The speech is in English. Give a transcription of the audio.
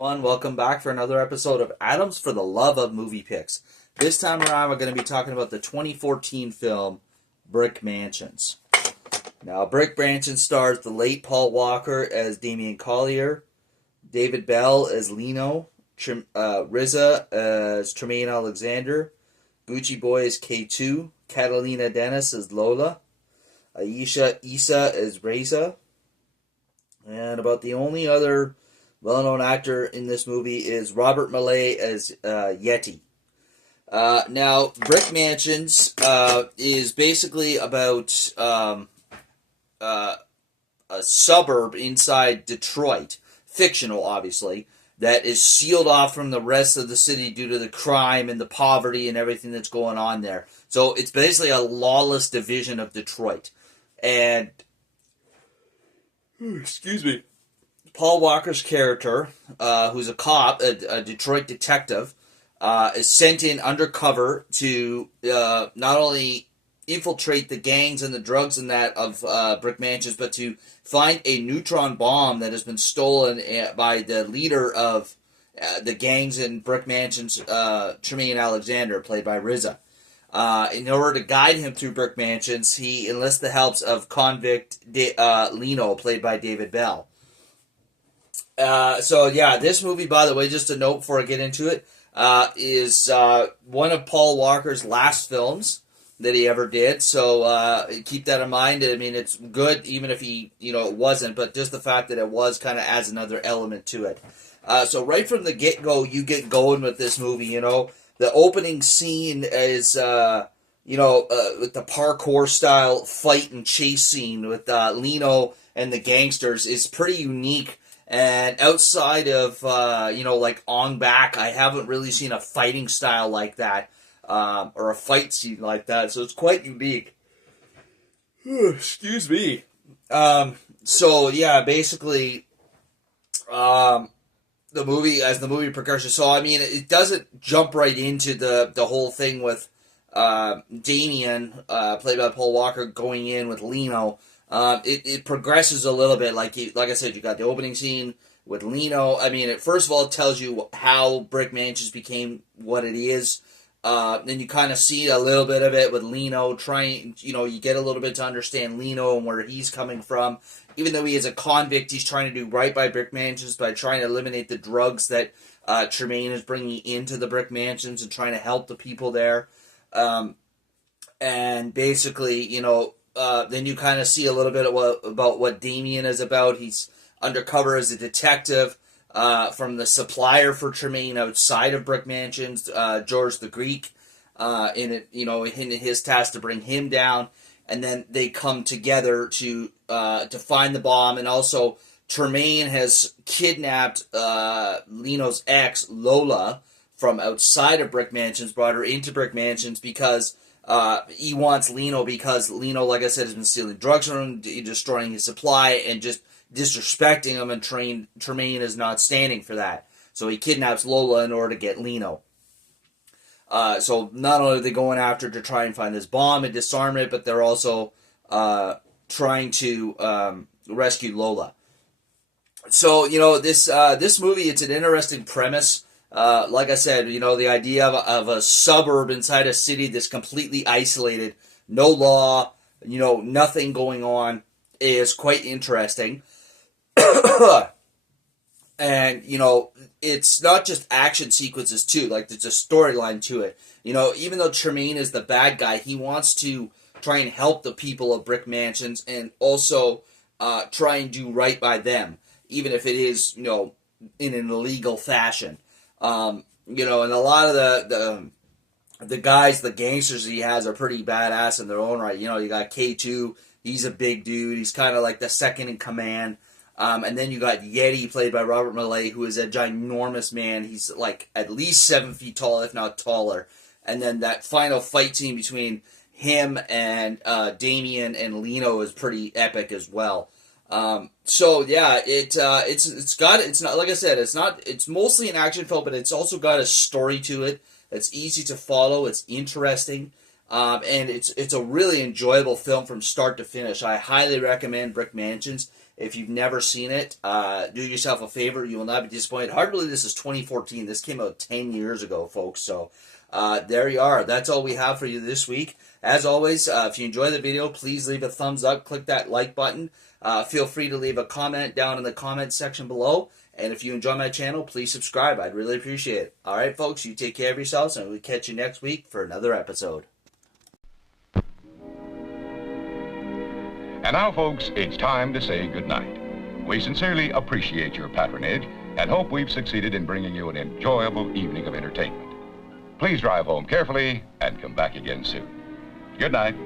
Welcome back for another episode of Adams for the Love of Movie Picks. This time around, we're going to be talking about the 2014 film Brick Mansions. Now, Brick Mansions stars the late Paul Walker as Damian Collier, David Bell as Lino, RZA as Tremaine Alexander, Gucci Boy as K2, Catalina Dennis as Lola, Aisha Issa as Reza, and about the only other well-known actor in this movie is Robert Malay as Yeti. Now, Brick Mansions is basically about a suburb inside Detroit, fictional obviously, that is sealed off from the rest of the city due to the crime and the poverty and everything that's going on there. So it's basically a lawless division of Detroit. And, excuse me, Paul Walker's character, who's a cop, a Detroit detective, is sent in undercover to not only infiltrate the gangs and the drugs and that of Brick Mansions, but to find a neutron bomb that has been stolen by the leader of the gangs in Brick Mansions, Tremaine Alexander, played by RZA. In order to guide him through Brick Mansions, he enlists the help of convict Lino, played by David Bell. This movie, by the way, just a note before I get into it, is one of Paul Walker's last films that he ever did. So keep that in mind. I mean, it's good even if it wasn't, but just the fact that it was kind of adds another element to it. So right from the get-go, you get going with this movie. The opening scene is with the parkour style fight and chase scene with Lino and the gangsters is pretty unique. And outside of, like Ong Bak, I haven't really seen a fighting style like that, or a fight scene like that, so it's quite unique. Excuse me. Basically, the movie, as the movie progresses, so, I mean, it doesn't jump right into the whole thing with Damien, played by Paul Walker, going in with Lino. It progresses a little bit. Like I said, you got the opening scene with Lino. I mean, first of all, it tells you how Brick Mansions became what it is. Then you kind of see a little bit of it with Lino trying, you get a little bit to understand Lino and where he's coming from. Even though he is a convict, he's trying to do right by Brick Mansions by trying to eliminate the drugs that Tremaine is bringing into the Brick Mansions and trying to help the people there. And basically, then you kind of see a little bit about what Damien is about. He's undercover as a detective from the supplier for Tremaine outside of Brick Mansions, George the Greek, in his task to bring him down. And then they come together to find the bomb. And also, Tremaine has kidnapped Lino's ex, Lola, from outside of Brick Mansions, brought her into Brick Mansions because he wants Lino because Lino, like I said, has been stealing drugs from him, destroying his supply, and just disrespecting him, and Tremaine is not standing for that. So he kidnaps Lola in order to get Lino. So not only are they going after to try and find this bomb and disarm it, but they're also trying to rescue Lola. So, this movie, it's an interesting premise. Like I said, the idea of a suburb inside a city that's completely isolated, no law, nothing going on, is quite interesting. And, it's not just action sequences, too. Like, there's a storyline to it. Even though Tremaine is the bad guy, he wants to try and help the people of Brick Mansions and also try and do right by them, even if it is, in an illegal fashion. And a lot of the guys, the gangsters he has are pretty badass in their own right. You got K2, he's a big dude, he's kind of like the second in command. And then you got Yeti, played by Robert Malay, who is a ginormous man. He's like at least 7 feet tall, if not taller. And then that final fight scene between him and Damien and Lino is pretty epic as well. It's not, like I said, it's mostly an action film, but it's also got a story to it. It's easy to follow. It's interesting. And it's a really enjoyable film from start to finish. I highly recommend Brick Mansions. If you've never seen it, do yourself a favor. You will not be disappointed. Hard to believe this is 2014. This came out 10 years ago, folks. So there you are. That's all we have for you this week. As always, if you enjoy the video, please leave a thumbs up. Click that like button. Feel free to leave a comment down in the comment section below. And if you enjoy my channel, please subscribe. I'd really appreciate it. All right, folks, you take care of yourselves, and we'll catch you next week for another episode. And now, folks, it's time to say goodnight. We sincerely appreciate your patronage and hope we've succeeded in bringing you an enjoyable evening of entertainment. Please drive home carefully and come back again soon. Good night.